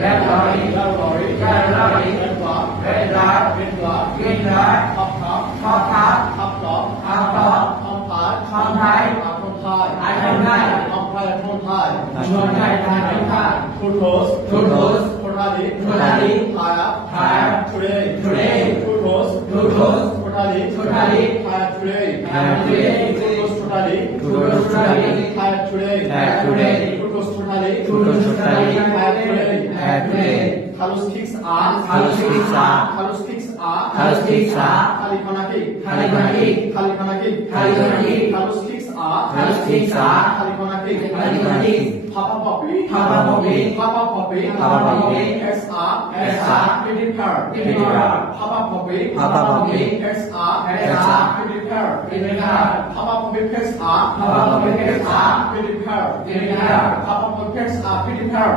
red lorry, yellow lorry, red block, green block, top top, tom pie, two toes, totally, higher, today, two toes, totally, higher today, two toes totally, higher today, two toes totally, higher today. Halus kicks are, Halus Kalikona kick, Halus kicks are, Kalikona kick, Papa Poppy, SR, credit card, Papa Poppy, SR, credit card, Papa Poppy, SR, credit card, Papa Poppy, SR, credit card.